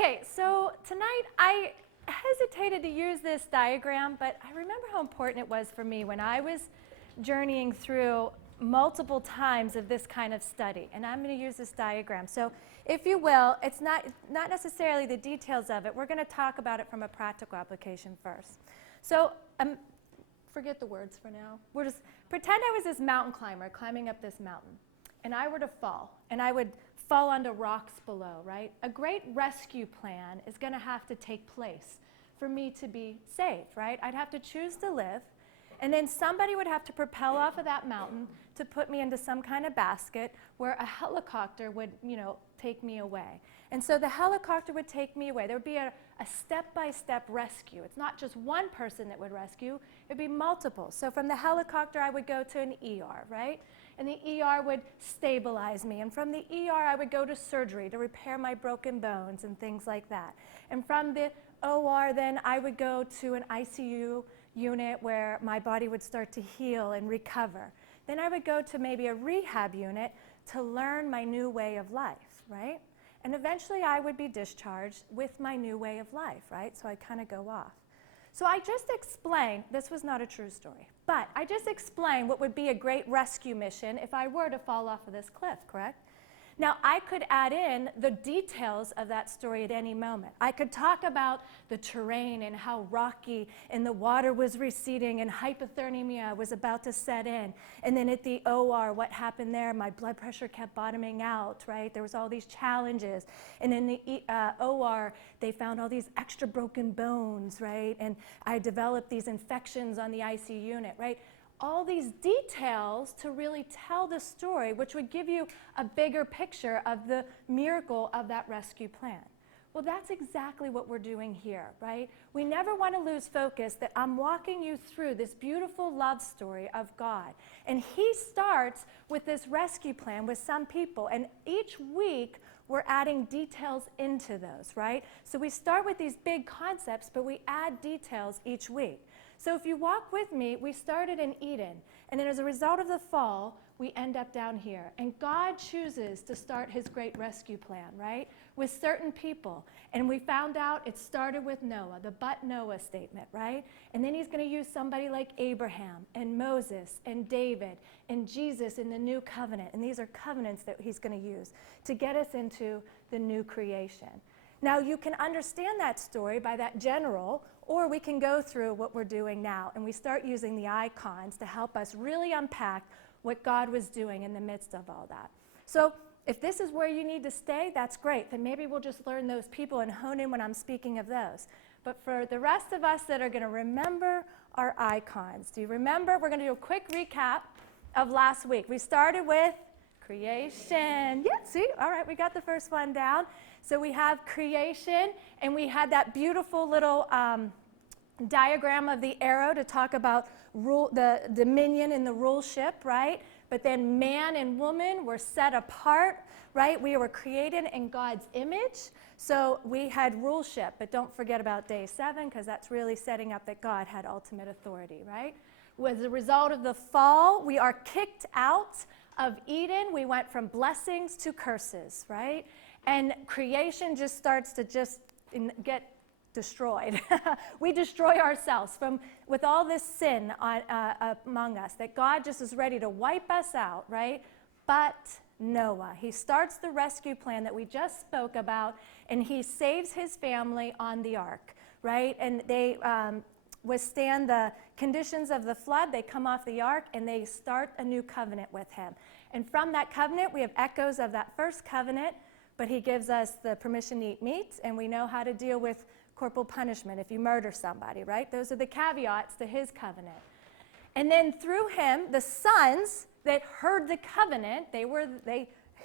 Okay, so tonight I hesitated to use this diagram, but I remember how important it was for me when I was journeying through multiple times of this kind of study. And I'm going to use this diagram. So if you will, it's not necessarily the details of it. We're going to talk about it from a practical application first. So forget the words for now. We're just pretend I was this mountain climber climbing up this mountain, and I were to fall, and I would fall onto rocks below, right? A great rescue plan is going to have to take place for me to be saved, right? I'd have to choose to live, and then somebody would have to propel off of that mountain to put me into some kind of basket where a helicopter would, take me away. And so the helicopter would take me away. There would be a step-by-step rescue. It's not just one person that would rescue. It would be multiple. So from the helicopter, I would go to an ER, right? And the ER would stabilize me. And from the ER, I would go to surgery to repair my broken bones and things like that. And from the OR, then I would go to an ICU unit where my body would start to heal and recover. Then I would go to maybe a rehab unit to learn my new way of life, right? And eventually I would be discharged with my new way of life, right? So I kind of go off. So I just explained, this was not a true story, but I just explained what would be a great rescue mission if I were to fall off of this cliff, correct? Now, I could add in the details of that story at any moment. I could talk about the terrain and how rocky and the water was receding and hypothermia was about to set in. And then at the OR, what happened there? My blood pressure kept bottoming out, right? There was all these challenges. And in the OR, they found all these extra broken bones, right? And I developed these infections on the ICU unit, right? All these details to really tell the story, which would give you a bigger picture of the miracle of that rescue plan. Well, that's exactly what we're doing here, right? We never want to lose focus that I'm walking you through this beautiful love story of God. And he starts with this rescue plan with some people, and each week we're adding details into those, right? So we start with these big concepts, but we add details each week. So if you walk with me, we started in Eden, and then as a result of the fall, we end up down here. And God chooses to start his great rescue plan, right, with certain people. And we found out it started with Noah, the but Noah statement, right? And then he's going to use somebody like Abraham and Moses and David and Jesus in the new covenant. And these are covenants that he's going to use to get us into the new creation. Now, you can understand that story by that general, or we can go through what we're doing now, and we start using the icons to help us really unpack what God was doing in the midst of all that. So if this is where you need to stay, that's great. Then maybe we'll just learn those people and hone in when I'm speaking of those. But for the rest of us that are going to remember our icons, do you remember? We're going to do a quick recap of last week. We started with creation. Yeah, see? All right, we got the first one down. So we have creation, and we had that beautiful little diagram of the arrow to talk about the dominion and the ruleship, right? But then man and woman were set apart, right? We were created in God's image. So we had ruleship, but don't forget about day 7, because that's really setting up that God had ultimate authority, right? As a result of the fall, we are kicked out of Eden. We went from blessings to curses, right? And creation just starts to get destroyed. We destroy ourselves with all this sin among us, that God just is ready to wipe us out, right? But Noah, he starts the rescue plan that we just spoke about, and he saves his family on the ark, right? And they withstand the conditions of the flood. They come off the ark, and they start a new covenant with him. And from that covenant, we have echoes of that first covenant, but he gives us the permission to eat meat, and we know how to deal with corporal punishment if you murder somebody, right? Those are the caveats to his covenant. And then through him, the sons that heard the covenant, they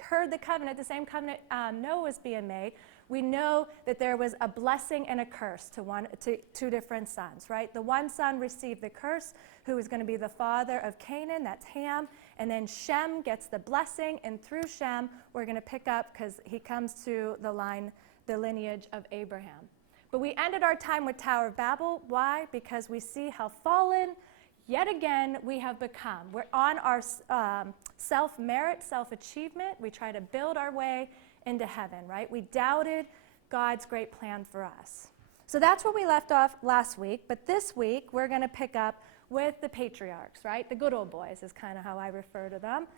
heard the covenant, the same covenant Noah was being made. We know that there was a blessing and a curse to two different sons, right? The one son received the curse, who is going to be the father of Canaan, that's Ham, and then Shem gets the blessing, and through Shem, we're going to pick up, because he comes to the lineage of Abraham. But we ended our time with Tower of Babel. Why? Because we see how fallen, yet again, we have become. We're on our self-merit, self-achievement. We try to build our way into heaven, right? We doubted God's great plan for us. So that's where we left off last week, but this week we're going to pick up with the patriarchs, right? The good old boys is kind of how I refer to them.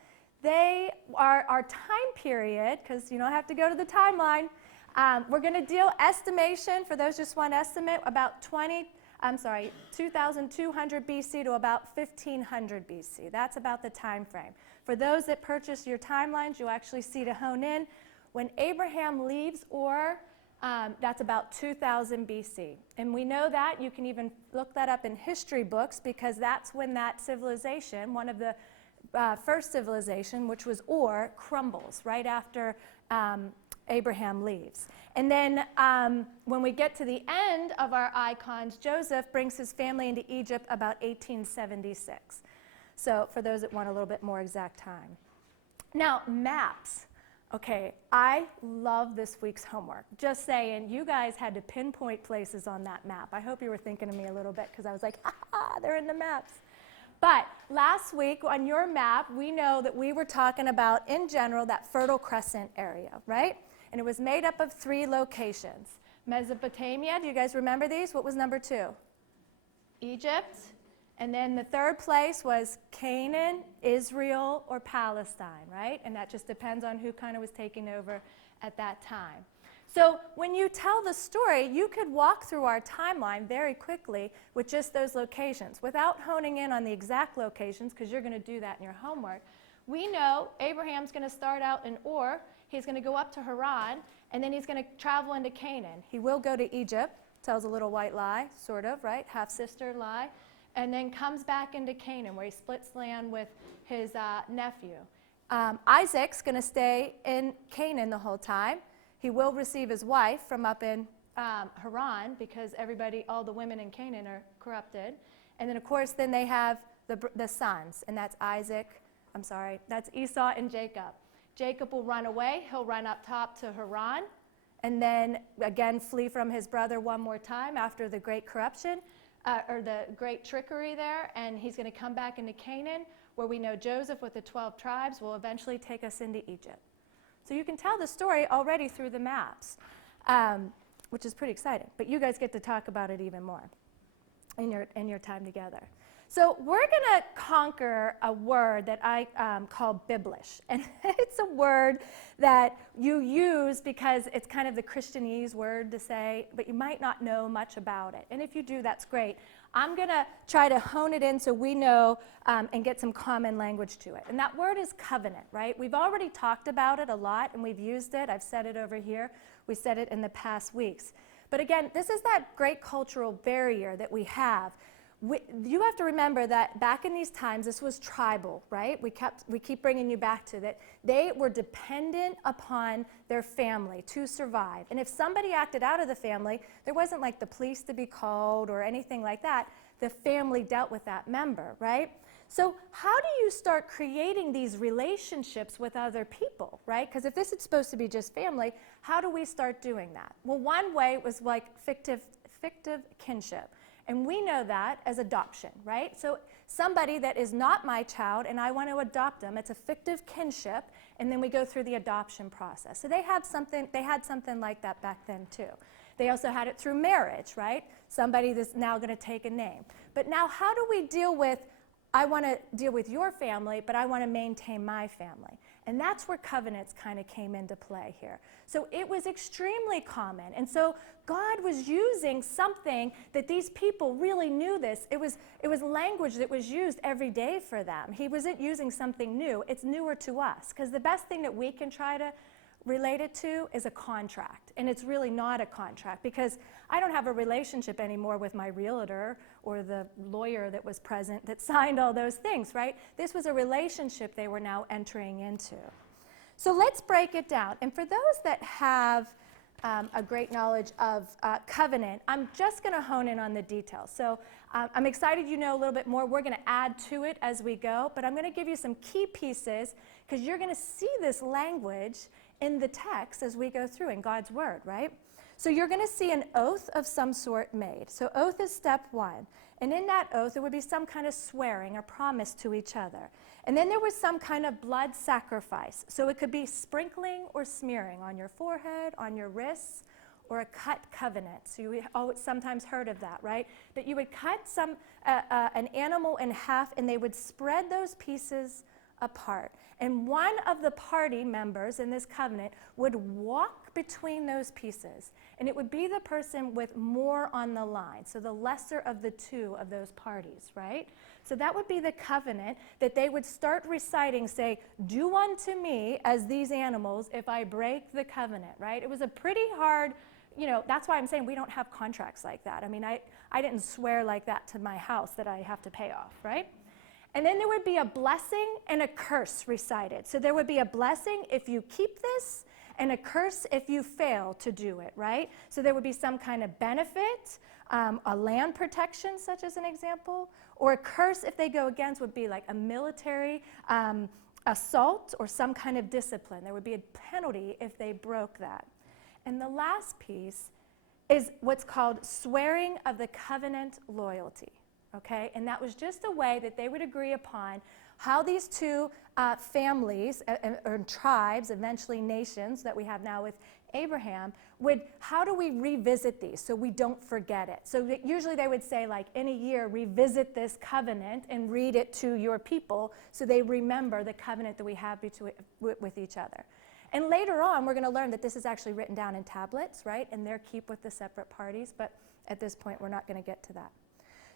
They are our time period, because you don't have to go to the timeline. We're going to deal estimation, for those just want estimate, about 2200 BC to about 1500 BC. That's about the time frame. For those that purchase your timelines, you'll actually see to hone in. When Abraham leaves Ur, that's about 2000 BC. And we know that. You can even look that up in history books, because that's when that civilization, one of the first civilization, which was Ur, crumbles right after Abraham leaves. And then when we get to the end of our icons, Joseph brings his family into Egypt about 1876. So for those that want a little bit more exact time. Now, maps. Okay, I love this week's homework. Just saying, you guys had to pinpoint places on that map. I hope you were thinking of me a little bit, because I was like, they're in the maps. But last week on your map, we know that we were talking about, in general, that Fertile Crescent area, right? And it was made up of 3 locations. Mesopotamia, do you guys remember these? What was number 2? Egypt. And then the third place was Canaan, Israel, or Palestine, right? And that just depends on who kind of was taking over at that time. So when you tell the story, you could walk through our timeline very quickly with just those locations without honing in on the exact locations, because you're going to do that in your homework. We know Abraham's going to start out in Ur. He's going to go up to Haran, and then he's going to travel into Canaan. He will go to Egypt, tells a little white lie, sort of, right? Half-sister lie. And then comes back into Canaan, where he splits land with his nephew. Isaac's going to stay in Canaan the whole time. He will receive his wife from up in Haran, because all the women in Canaan are corrupted. And then, of course, then they have the sons, and that's that's Esau and Jacob. Jacob will run away. He'll run up top to Haran, and then again flee from his brother one more time after the great corruption, or the great trickery there, and he's going to come back into Canaan, where we know Joseph with the 12 tribes will eventually take us into Egypt. So you can tell the story already through the maps, which is pretty exciting. But you guys get to talk about it even more in your time together. So we're going to conquer a word that I call Biblish. And it's a word that you use because it's kind of the Christianese word to say, but you might not know much about it. And if you do, that's great. I'm going to try to hone it in so we know and get some common language to it. And that word is covenant, right? We've already talked about it a lot, and we've used it. I've said it over here. We said it in the past weeks. But again, this is that great cultural barrier that we have. You have to remember that back in these times, this was tribal, right? We keep bringing you back to that. They were dependent upon their family to survive. And if somebody acted out of the family, there wasn't like the police to be called or anything like that. The family dealt with that member, right? So how do you start creating these relationships with other people, right? Because if this is supposed to be just family, how do we start doing that? Well, one way was like fictive kinship. And we know that as adoption, right? So somebody that is not my child and I want to adopt them, it's a fictive kinship, and then we go through the adoption process. So they had something like that back then too. They also had it through marriage, right? Somebody that's now going to take a name. But now how do we deal with, I want to deal with your family, but I want to maintain my family? And that's where covenants kind of came into play here. So it was extremely common. And so God was using something that these people really knew this. It was language that was used every day for them. He wasn't using something new. It's newer to us. Because the best thing that we can try to relate it to is a contract. And it's really not a contract, because I don't have a relationship anymore with my realtor or the lawyer that was present that signed all those things, right? This was a relationship they were now entering into. So let's break it down. And for those that have a great knowledge of covenant, I'm just going to hone in on the details. So I'm excited you know a little bit more. We're going to add to it as we go, but I'm going to give you some key pieces, because you're going to see this language in the text as we go through in God's word, right? So you're going to see an oath of some sort made. So oath is step one. And in that oath, there would be some kind of swearing or promise to each other. And then there was some kind of blood sacrifice. So it could be sprinkling or smearing on your forehead, on your wrists, or a cut covenant. So you always sometimes heard of that, right? That you would cut an animal in half, and they would spread those pieces apart. And one of the party members in this covenant would walk between those pieces. And it would be the person with more on the line, so the lesser of the two of those parties, right? So that would be the covenant that they would start reciting, say, do unto me as these animals if I break the covenant, right? It was a pretty hard, that's why I'm saying we don't have contracts like that. I mean, I didn't swear like that to my house that I have to pay off, right? And then there would be a blessing and a curse recited. So there would be a blessing if you keep this, and a curse if you fail to do it, right? So there would be some kind of benefit, a land protection, such as an example, or a curse if they go against would be like a military assault or some kind of discipline. There would be a penalty if they broke that. And the last piece is what's called swearing of the covenant loyalty. Okay, and that was just a way that they would agree upon how these two families or tribes, eventually nations that we have now with Abraham, how do we revisit these so we don't forget it? So usually they would say, like, in a year, revisit this covenant and read it to your people so they remember the covenant that we have with each other. And later on, we're going to learn that this is actually written down in tablets, right? And they're kept with the separate parties, but at this point, we're not going to get to that.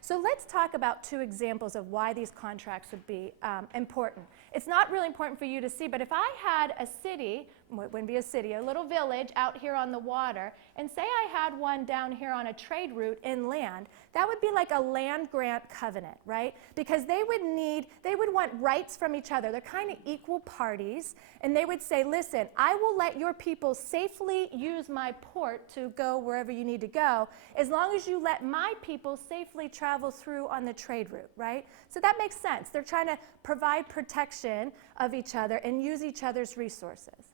So let's talk about two examples of why these contracts would be important. It's not really important for you to see, but if I had a city, it wouldn't be a city, a little village out here on the water, and say I had one down here on a trade route inland, that would be like a land grant covenant, right? Because they would want rights from each other. They're kind of equal parties, and they would say, listen, I will let your people safely use my port to go wherever you need to go, as long as you let my people safely travel through on the trade route, right? So that makes sense. They're trying to provide protection of each other and use each other's resources.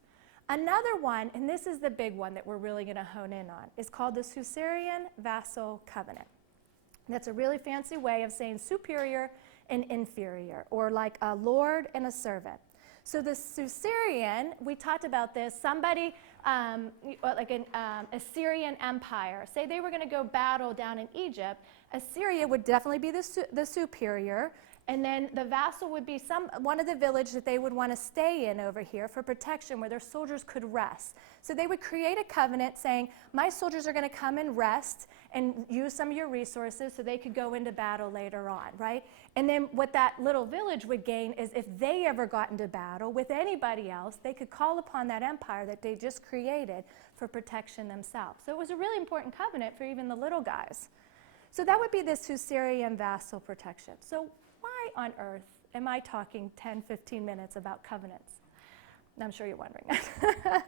Another one, and this is the big one that we're really going to hone in on, is called the suzerain vassal covenant. That's a really fancy way of saying superior and inferior, or like a lord and a servant. So the suzerain, we talked about this, somebody like an Assyrian empire, say they were going to go battle down in Egypt, Assyria would definitely be the superior, and then the vassal would be one of the village that they would want to stay in over here for protection where their soldiers could rest. So they would create a covenant saying, my soldiers are going to come and rest and use some of your resources so they could go into battle later on, right? And then what that little village would gain is if they ever got into battle with anybody else, they could call upon that empire that they just created for protection themselves. So it was a really important covenant for even the little guys. So that would be the suzerain vassal protection. So why on earth am I talking 10, 15 minutes about covenants? I'm sure you're wondering that.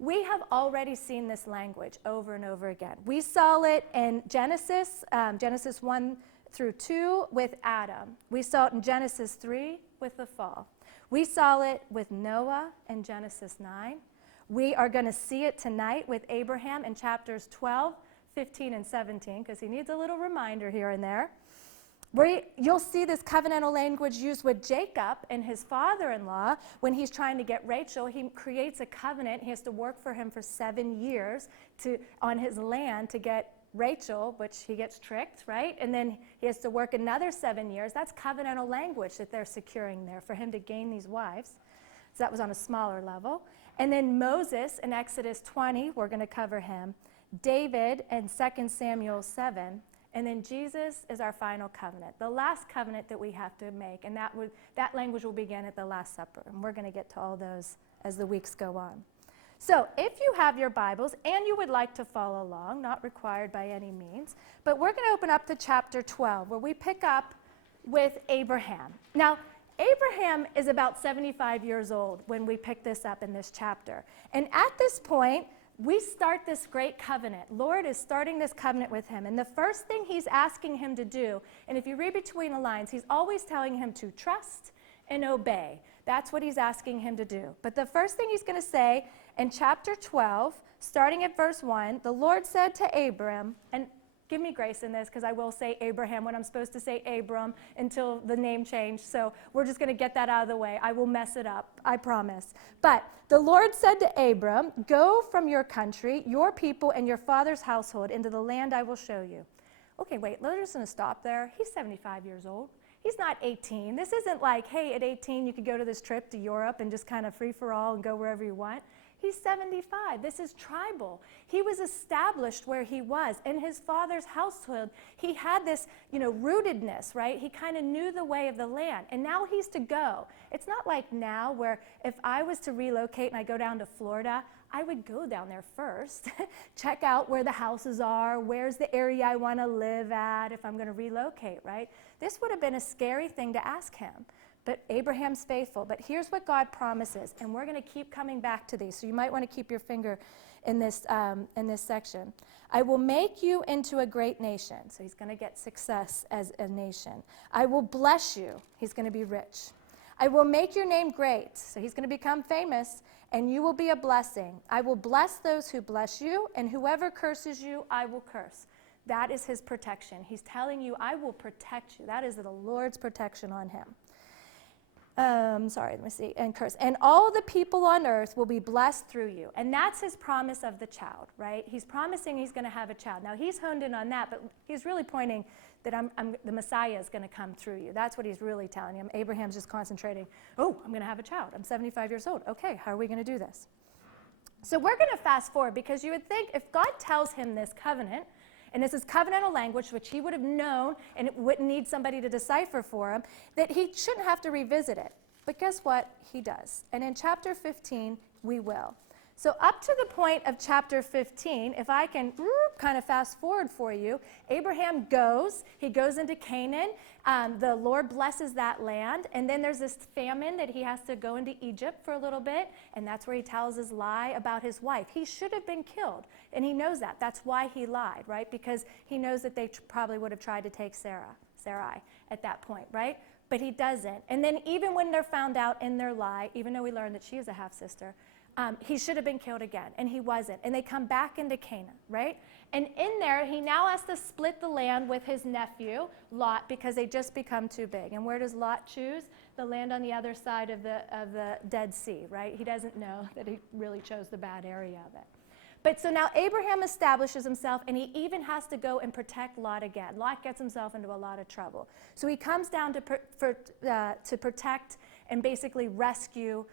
We have already seen this language over and over again. We saw it in Genesis 1 through 2 with Adam. We saw it in Genesis 3 with the fall. We saw it with Noah in Genesis 9. We are going to see it tonight with Abraham in chapters 12, 15, and 17, because he needs a little reminder here and there. Where you'll see this covenantal language used with Jacob and his father-in-law when he's trying to get Rachel. He creates a covenant. He has to work for him for 7 years on his land to get Rachel, which he gets tricked, right? And then he has to work another 7 years. That's covenantal language that they're securing there for him to gain these wives. So that was on a smaller level. And then Moses in Exodus 20, we're going to cover him. David in 2 Samuel 7. And then Jesus is our final covenant, the last covenant that we have to make. And that language will begin at the Last Supper. And we're going to get to all those as the weeks go on. So if you have your Bibles and you would like to follow along, not required by any means, but we're going to open up to chapter 12 where we pick up with Abraham. Now, Abraham is about 75 years old when we pick this up in this chapter. And at this point, we start this great covenant. Lord is starting this covenant with him. And the first thing he's asking him to do, and if you read between the lines, he's always telling him to trust and obey. That's what he's asking him to do. But the first thing he's going to say in chapter 12, starting at verse 1, the Lord said to Abram, and give me grace in this because I will say Abraham when I'm supposed to say Abram until the name changed. So we're just going to get that out of the way. I will mess it up, I promise. But the Lord said to Abram, go from your country, your people, and your father's household into the land I will show you. Okay, wait, we're just going to stop there. He's 75 years old. He's not 18. This isn't like, hey, at 18 you could go to this trip to Europe and just kind of free for all and go wherever you want. He's 75. This is tribal. He was established where he was. In his father's household, he had this, rootedness, right? He kind of knew the way of the land. And now he's to go. It's not like now where if I was to relocate and I go down to Florida, I would go down there first, check out where the houses are, where's the area I want to live at if I'm going to relocate, right? This would have been a scary thing to ask him. But Abraham's faithful. But here's what God promises, and we're going to keep coming back to these. So you might want to keep your finger in this section. I will make you into a great nation. So he's going to get success as a nation. I will bless you. He's going to be rich. I will make your name great. So he's going to become famous, and you will be a blessing. I will bless those who bless you, and whoever curses you, I will curse. That is his protection. He's telling you, I will protect you. That is the Lord's protection on him. And curse. And all the people on earth will be blessed through you. And that's his promise of the child, right? He's promising he's going to have a child. Now, he's honed in on that, but he's really pointing that the Messiah is going to come through you. That's what he's really telling him. Abraham's just concentrating, I'm going to have a child. I'm 75 years old. Okay, how are we going to do this? So we're going to fast forward because you would think if God tells him this covenant, and this is covenantal language, which he would have known, and it wouldn't need somebody to decipher for him, that he shouldn't have to revisit it. But guess what? He does. And in chapter 15, we will. So up to the point of chapter 15, if I can kind of fast forward for you, Abraham goes. He goes into Canaan. The Lord blesses that land. And then there's this famine that he has to go into Egypt for a little bit. And that's where he tells his lie about his wife. He should have been killed. And he knows that. That's why he lied, right? Because he knows that they probably would have tried to take Sarai at that point, right? But he doesn't. And then even when they're found out in their lie, even though we learned that she is a half-sister, he should have been killed again, and he wasn't. And they come back into Canaan, right? And in there, he now has to split the land with his nephew, Lot, because they just become too big. And where does Lot choose? The land on the other side of the Dead Sea, right? He doesn't know that he really chose the bad area of it. But so now Abraham establishes himself, and he even has to go and protect Lot again. Lot gets himself into a lot of trouble. So he comes down to protect and basically rescue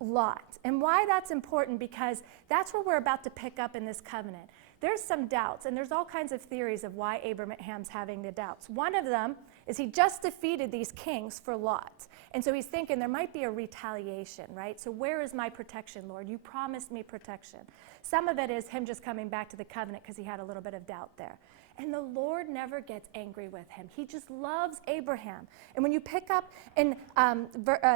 Lot. And why that's important, because that's where we're about to pick up in this covenant. There's some doubts, and there's all kinds of theories of why Abraham's having the doubts. One of them is he just defeated these kings for Lot. And so he's thinking there might be a retaliation, right? So where is my protection, Lord? You promised me protection. Some of it is him just coming back to the covenant because he had a little bit of doubt there. And the Lord never gets angry with him. He just loves Abraham. And when you pick up in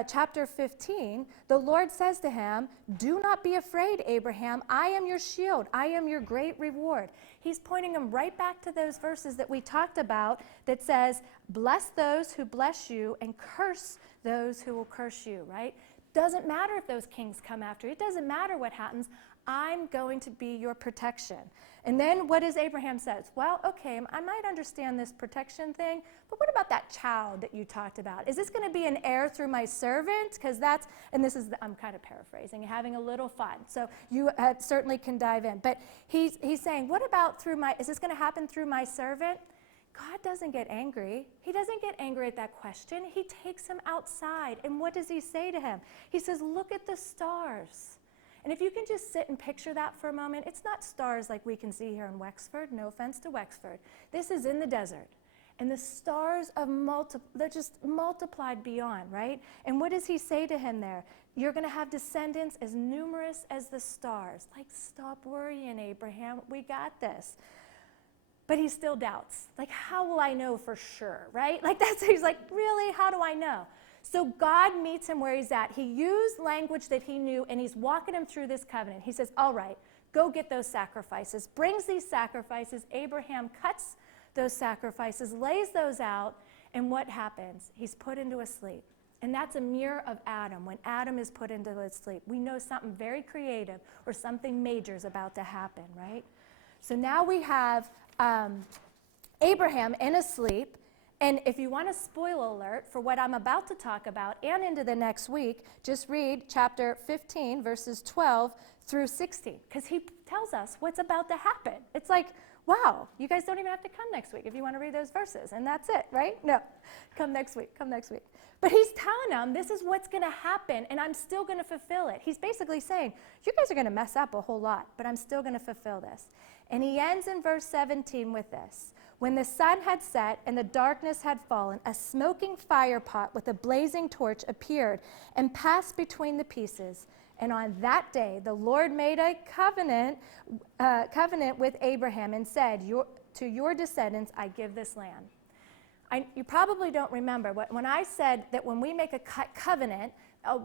chapter 15, the Lord says to him, do not be afraid, Abraham. I am your shield. I am your great reward. He's pointing him right back to those verses that we talked about that says, bless those who bless you and curse those who will curse you, right? Doesn't matter if those kings come after you. It doesn't matter what happens. I'm going to be your protection. And then what does Abraham says? Well, okay, I might understand this protection thing, but what about that child that you talked about? Is this going to be an heir through my servant? Because that's, and this is, I'm kind of paraphrasing, having a little fun. So you certainly can dive in. But he's saying, what about is this going to happen through my servant? God doesn't get angry. He doesn't get angry at that question. He takes him outside. And what does he say to him? He says, look at the stars. And if you can just sit and picture that for a moment, it's not stars like we can see here in Wexford. No offense to Wexford. This is in the desert. And the stars they're just multiplied beyond, right? And what does he say to him there? You're going to have descendants as numerous as the stars. Like, stop worrying, Abraham. We got this. But he still doubts. Like, how will I know for sure, right? Like, he's like, really? How do I know? So God meets him where he's at. He used language that he knew, and he's walking him through this covenant. He says, all right, go get those sacrifices. Brings these sacrifices. Abraham cuts those sacrifices, lays those out, and what happens? He's put into a sleep. And that's a mirror of Adam. When Adam is put into a sleep, we know something very creative or something major is about to happen, right? So now we have Abraham in a sleep. And if you want a spoiler alert for what I'm about to talk about and into the next week, just read chapter 15, verses 12 through 16, because he tells us what's about to happen. It's like, wow, you guys don't even have to come next week if you want to read those verses, and that's it, right? No, come next week, come next week. But he's telling them, this is what's going to happen, and I'm still going to fulfill it. He's basically saying, you guys are going to mess up a whole lot, but I'm still going to fulfill this. And he ends in verse 17 with this. When the sun had set and the darkness had fallen, a smoking fire pot with a blazing torch appeared and passed between the pieces. And on that day, the Lord made a covenant with Abraham and said, to your descendants, I give this land. You probably don't remember, when I said that when we make a covenant,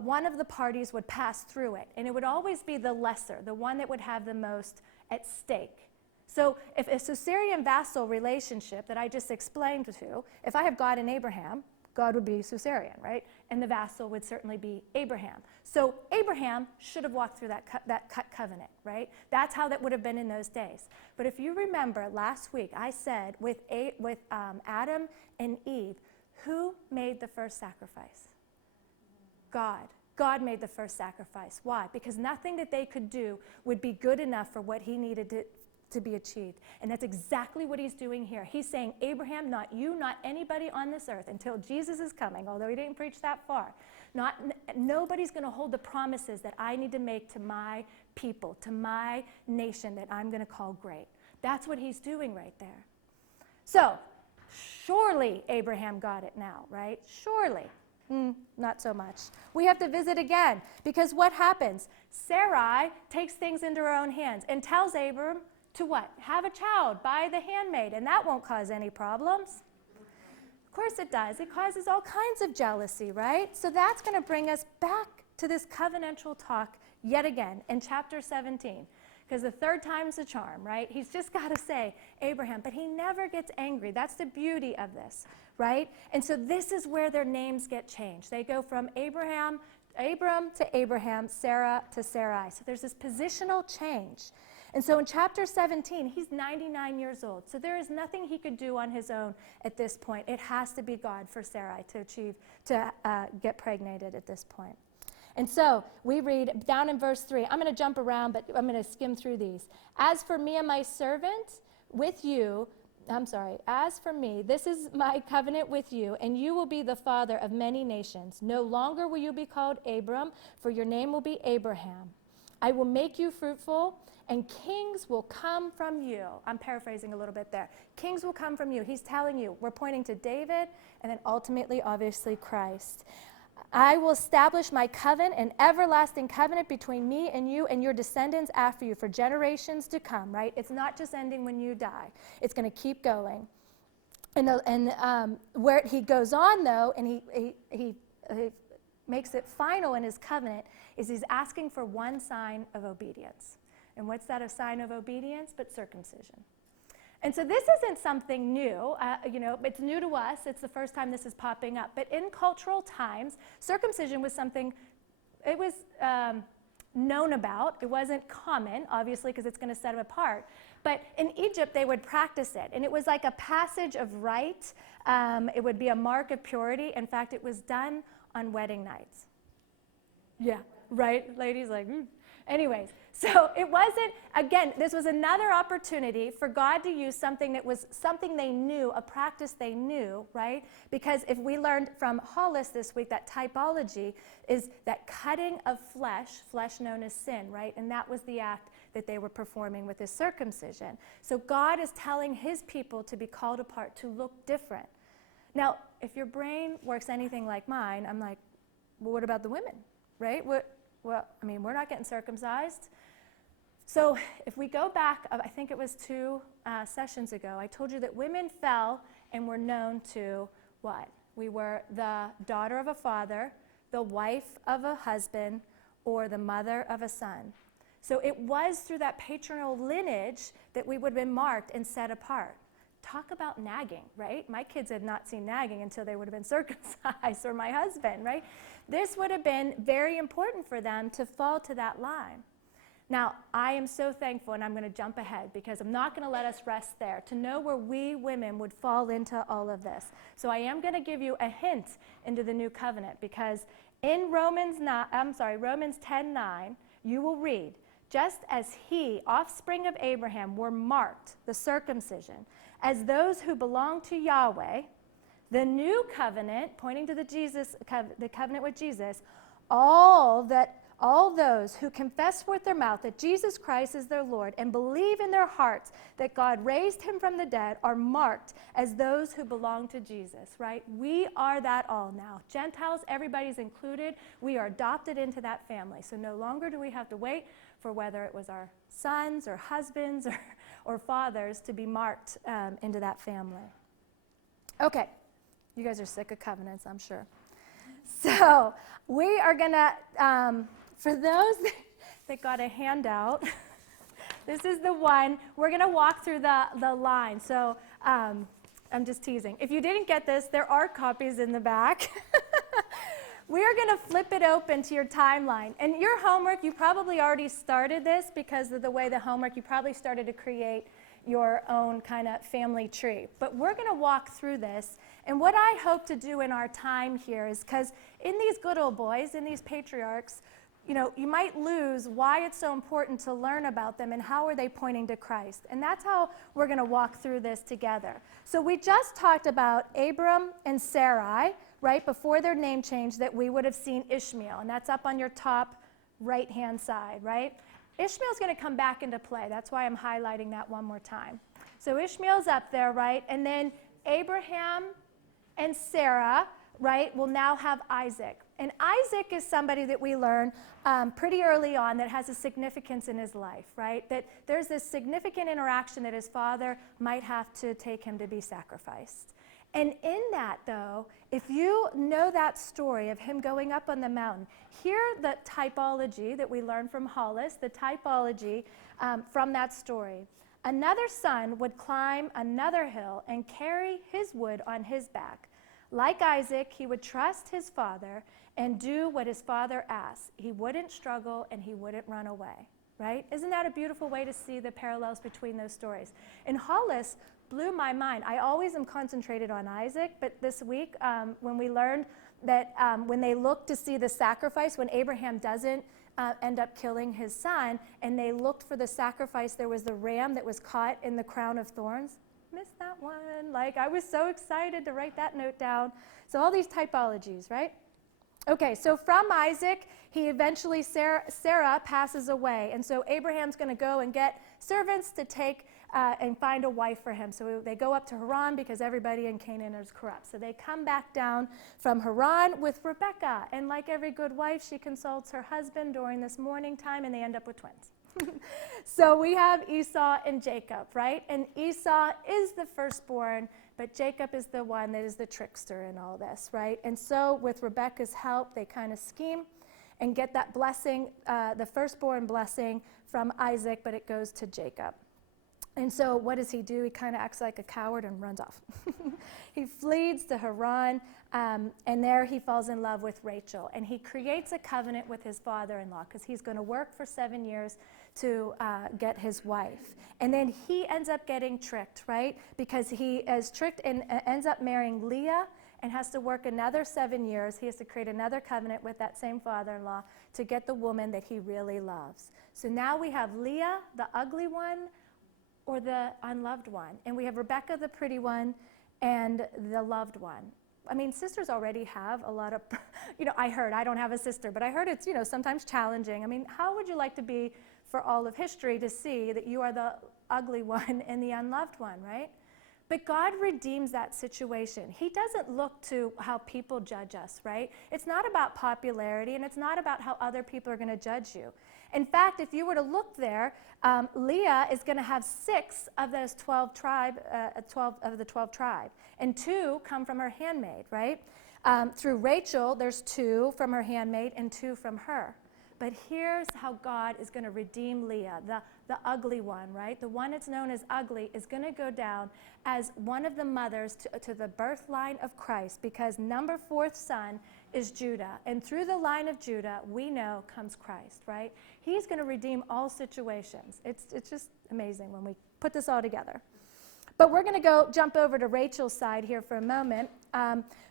one of the parties would pass through it. And it would always be the lesser, the one that would have the most at stake. So if a Caesarean vassal relationship that I just explained to, if I have God and Abraham, God would be Caesarean, right? And the vassal would certainly be Abraham. So Abraham should have walked through that covenant, right? That's how that would have been in those days. But if you remember last week, I said with Adam and Eve, who made the first sacrifice? God. God made the first sacrifice. Why? Because nothing that they could do would be good enough for what he needed to be achieved. And that's exactly what he's doing here. He's saying, Abraham, not you, not anybody on this earth until Jesus is coming, although he didn't preach that far. Nobody's going to hold the promises that I need to make to my people, to my nation that I'm going to call great. That's what he's doing right there. So, surely Abraham got it now, right? Surely. Not so much. We have to visit again, because what happens? Sarai takes things into her own hands and tells Abram to what? Have a child by the handmaid, and that won't cause any problems. Of course it does. It causes all kinds of jealousy, right? So that's going to bring us back to this covenantal talk yet again in chapter 17, because the third time's the charm, right? He's just got to say, Abraham, but he never gets angry. That's the beauty of this, right? And so this is where their names get changed. They go from Abram to Abraham, Sarah to Sarai. So there's this positional change. And so in chapter 17, he's 99 years old. So there is nothing he could do on his own at this point. It has to be God for Sarai to get pregnated at this point. And so we read down in verse 3. I'm going to jump around, but I'm going to skim through these. As for me and my servant with you, as for me, this is my covenant with you, and you will be the father of many nations. No longer will you be called Abram, for your name will be Abraham. I will make you fruitful, and kings will come from you. I'm paraphrasing a little bit there. Kings will come from you. He's telling you, we're pointing to David, and then ultimately, obviously, Christ. I will establish my covenant, an everlasting covenant between me and you and your descendants after you for generations to come, right? It's not just ending when you die. It's going to keep going. And where he goes on, though, and he makes it final in his covenant, is he's asking for one sign of obedience. And what's that, a sign of obedience? But circumcision. And so this isn't something new. It's new to us. It's the first time this is popping up. But in cultural times, circumcision was something, it was known about. It wasn't common, obviously, because it's going to set it apart. But in Egypt, they would practice it. And it was like a passage of rite. It would be a mark of purity. In fact, it was done on wedding nights. Yeah, right? Ladies like, Anyways, so it wasn't, again, this was another opportunity for God to use something that was something they knew, a practice they knew, right? Because if we learned from Hollis this week, that typology is that cutting of flesh known as sin, right? And that was the act that they were performing with this circumcision. So God is telling his people to be called apart, to look different. Now, if your brain works anything like mine, I'm like, well, what about the women, right? Well, I mean, we're not getting circumcised. So if we go back, I think it was 2 sessions ago, I told you that women fell and were known to what? We were the daughter of a father, the wife of a husband, or the mother of a son. So it was through that paternal lineage that we would have been marked and set apart. Talk about nagging, right? My kids had not seen nagging until they would have been circumcised, or my husband, right? This would have been very important for them to fall to that line. Now, I am so thankful, and I'm going to jump ahead because I'm not going to let us rest there, to know where we women would fall into all of this. So I am going to give you a hint into the new covenant, because in Romans 10:9, you will read, just as he, offspring of Abraham, were marked, the circumcision, as those who belong to Yahweh, the new covenant, pointing to the covenant with Jesus, all those who confess with their mouth that Jesus Christ is their Lord and believe in their hearts that God raised him from the dead are marked as those who belong to Jesus, right? We are that all now. Gentiles, everybody's included. We are adopted into that family. So no longer do we have to wait for whether it was our sons or husbands or fathers to be marked into that family. Okay, you guys are sick of covenants, I'm sure. So we are going to, for those that got a handout, this is the one. We're going to walk through the line. So I'm just teasing. If you didn't get this, there are copies in the back. We are going to flip it open to your timeline. And your homework, you probably already started this because of the way the homework, you probably started to create your own kind of family tree. But we're going to walk through this. And what I hope to do in our time here is, because in these good old boys, in these patriarchs, you know, you might lose why it's so important to learn about them and how are they pointing to Christ. And that's how we're going to walk through this together. So we just talked about Abram and Sarai, right, before their name change, that we would have seen Ishmael. And that's up on your top right-hand side, right? Ishmael's going to come back into play. That's why I'm highlighting that one more time. So Ishmael's up there, right? And then Abraham and Sarah, right, will now have Isaac. And Isaac is somebody that we learn pretty early on that has a significance in his life, right? That there's this significant interaction that his father might have to take him to be sacrificed. And in that, though, if you know that story of him going up on the mountain, hear the typology that we learned from Hollis, the typology from that story. Another son would climb another hill and carry his wood on his back. Like Isaac, he would trust his father and do what his father asked. He wouldn't struggle and he wouldn't run away, right? Isn't that a beautiful way to see the parallels between those stories? And Hollis blew my mind. I always am concentrated on Isaac, but this week when we learned that when they looked to see the sacrifice, when Abraham doesn't end up killing his son, and they looked for the sacrifice, there was the ram that was caught in the crown of thorns. Missed that one. Like, I was so excited to write that note down. So all these typologies, right? Okay, so from Isaac, he eventually, Sarah passes away. And so Abraham's going to go and get servants to take and find a wife for him. So they go up to Haran because everybody in Canaan is corrupt. So they come back down from Haran with Rebekah. And like every good wife, she consults her husband during this mourning time, and they end up with twins. So we have Esau and Jacob, right? And Esau is the firstborn, but Jacob is the one that is the trickster in all this, right? And so with Rebekah's help, they kind of scheme and get that blessing, the firstborn blessing from Isaac, but it goes to Jacob. And so what does he do? He kind of acts like a coward and runs off. He flees to Haran, and there he falls in love with Rachel. And he creates a covenant with his father-in-law because he's going to work for 7 years to get his wife. And then he ends up getting tricked, right? Because he is tricked and ends up marrying Leah and has to work another 7 years. He has to create another covenant with that same father-in-law to get the woman that he really loves. So now we have Leah, the ugly one, or the unloved one. And we have Rebekah, the pretty one, and the loved one. I mean, sisters already have a lot of, I don't have a sister, but I heard it's, sometimes challenging. I mean, how would you like to be for all of history to see that you are the ugly one and the unloved one, right? But God redeems that situation. He doesn't look to how people judge us, right? It's not about popularity, and it's not about how other people are going to judge you. In fact, if you were to look there, Leah is going to have 6 of those 12 of the 12 tribe, and 2 come from her handmaid, right? Through Rachel, there's 2 from her handmaid and 2 from her. But here's how God is going to redeem Leah, the ugly one, right? The one that's known as ugly is going to go down as one of the mothers to the birth line of Christ, because number 4th son is Judah. And through the line of Judah, we know comes Christ, right? He's going to redeem all situations. It's just amazing when we put this all together. But we're going to jump over to Rachel's side here for a moment.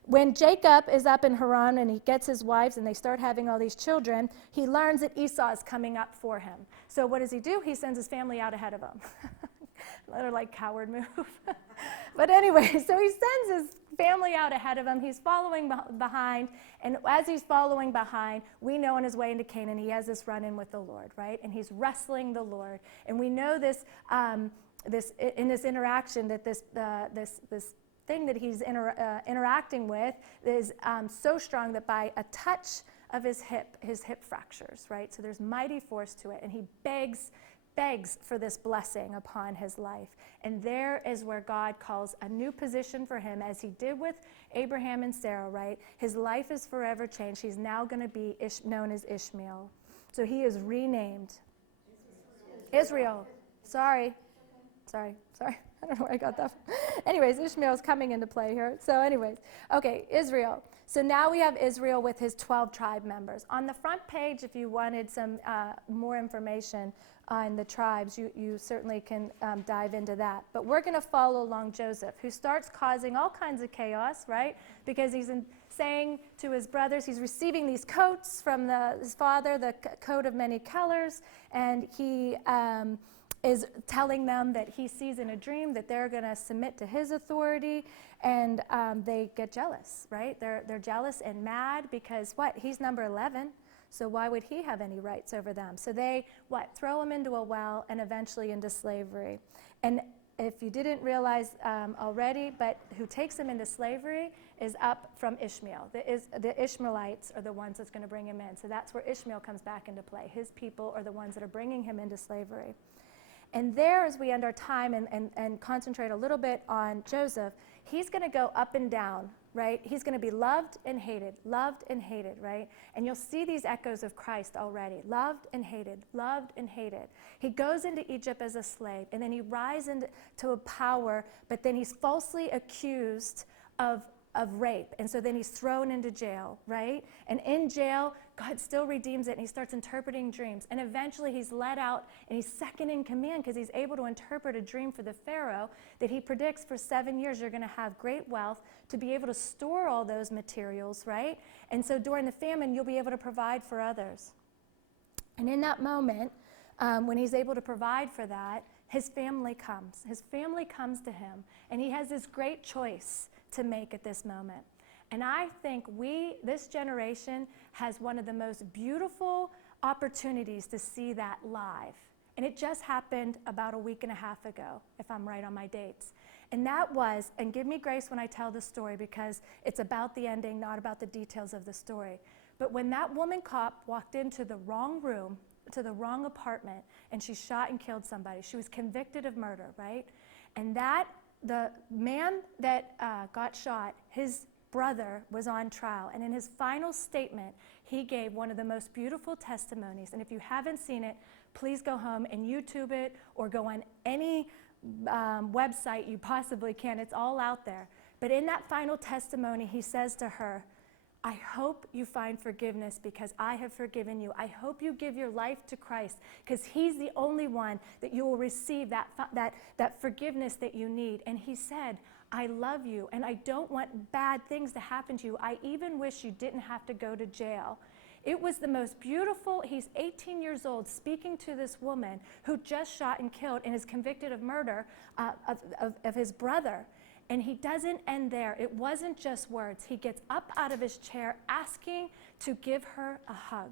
When Jacob is up in Haran and he gets his wives and they start having all these children, he learns that Esau is coming up for him. So what does he do? He sends his family out ahead of him. Another coward move. But anyway, so he sends his family out ahead of him. He's following behind. And as he's following behind, we know on his way into Canaan, he has this run-in with the Lord, right? And he's wrestling the Lord. And we know this in this interaction that this thing that he's interacting with is so strong that by a touch of his hip fractures, right? So there's mighty force to it. And he begs for this blessing upon his life. And there is where God calls a new position for him, as he did with Abraham and Sarah, right? His life is forever changed. He's now going to be known as Ishmael. So he is renamed Israel. Sorry. I don't know where I got that from. Anyways, Ishmael's coming into play here. So anyways, okay, Israel. So now we have Israel with his 12 tribe members. On the front page, if you wanted some more information on the tribes, you certainly can dive into that. But we're going to follow along Joseph, who starts causing all kinds of chaos, right? Because he's saying to his brothers, he's receiving these coats from his father, the coat of many colors, and he is telling them that he sees in a dream that they're going to submit to his authority, and they get jealous, right? They're jealous and mad because what? He's number 11, so why would he have any rights over them? So they, throw him into a well and eventually into slavery. And if you didn't realize already, but who takes him into slavery is up from Ishmael. The Ishmaelites are the ones that's going to bring him in. So that's where Ishmael comes back into play. His people are the ones that are bringing him into slavery. And there, as we end our time and concentrate a little bit on Joseph, he's going to go up and down, right? He's going to be loved and hated, right? And you'll see these echoes of Christ already. Loved and hated, loved and hated. He goes into Egypt as a slave, and then he rises into a power, but then he's falsely accused of rape. And so then he's thrown into jail, right? And in jail, God still redeems it, and he starts interpreting dreams. And eventually he's let out, and he's second in command because he's able to interpret a dream for the Pharaoh that he predicts for 7 years you're going to have great wealth to be able to store all those materials, right? And so during the famine, you'll be able to provide for others. And in that moment, when he's able to provide for that, his family comes. His family comes to him, and he has this great choice to make at this moment. And I think this generation has one of the most beautiful opportunities to see that live. And it just happened about a week and a half ago, if I'm right on my dates. And that was, and give me grace when I tell the story because it's about the ending, not about the details of the story. But when that woman cop walked into the wrong room, to the wrong apartment, and she shot and killed somebody, she was convicted of murder, right? And the man that got shot, his brother was on trial. And in his final statement, he gave one of the most beautiful testimonies. And if you haven't seen it, please go home and YouTube it or go on any website you possibly can. It's all out there. But in that final testimony, he says to her, I hope you find forgiveness because I have forgiven you. I hope you give your life to Christ because he's the only one that you will receive that forgiveness that you need. And he said, I love you and I don't want bad things to happen to you. I even wish you didn't have to go to jail. It was the most beautiful. He's 18 years old speaking to this woman who just shot and killed and is convicted of murder of his brother. And he doesn't end there. It wasn't just words. He gets up out of his chair asking to give her a hug.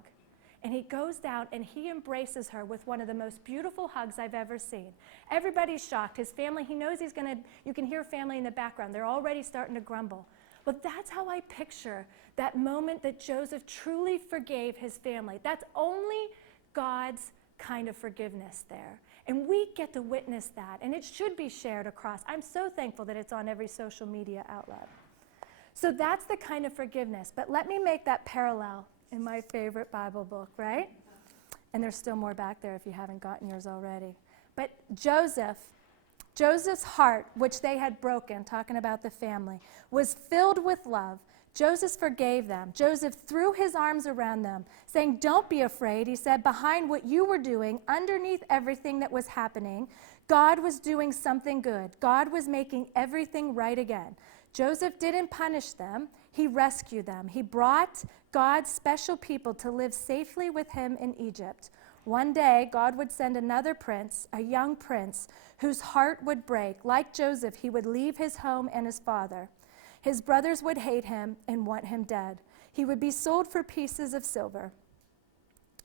And he goes down and he embraces her with one of the most beautiful hugs I've ever seen. Everybody's shocked. His family, he knows you can hear family in the background. They're already starting to grumble. But that's how I picture that moment that Joseph truly forgave his family. That's only God's kind of forgiveness there. And we get to witness that, and it should be shared across. I'm so thankful that it's on every social media outlet. So that's the kind of forgiveness. But let me make that parallel in my favorite Bible book, right? And there's still more back there if you haven't gotten yours already. But Joseph's heart, which they had broken, talking about the family, was filled with love Joseph forgave them. Joseph threw his arms around them, saying, "Don't be afraid." He said, "Behind what you were doing, underneath everything that was happening, God was doing something good. God was making everything right again." Joseph didn't punish them. He rescued them. He brought God's special people to live safely with him in Egypt. One day, God would send another prince, a young prince, whose heart would break. Like Joseph, he would leave his home and his father. His brothers would hate him and want him dead. He would be sold for pieces of silver.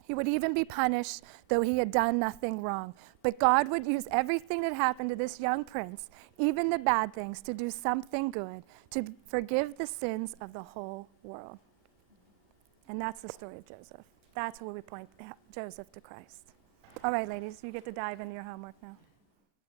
He would even be punished, though he had done nothing wrong. But God would use everything that happened to this young prince, even the bad things, to do something good, to forgive the sins of the whole world. And that's the story of Joseph. That's where we point Joseph to Christ. All right, ladies, you get to dive into your homework now.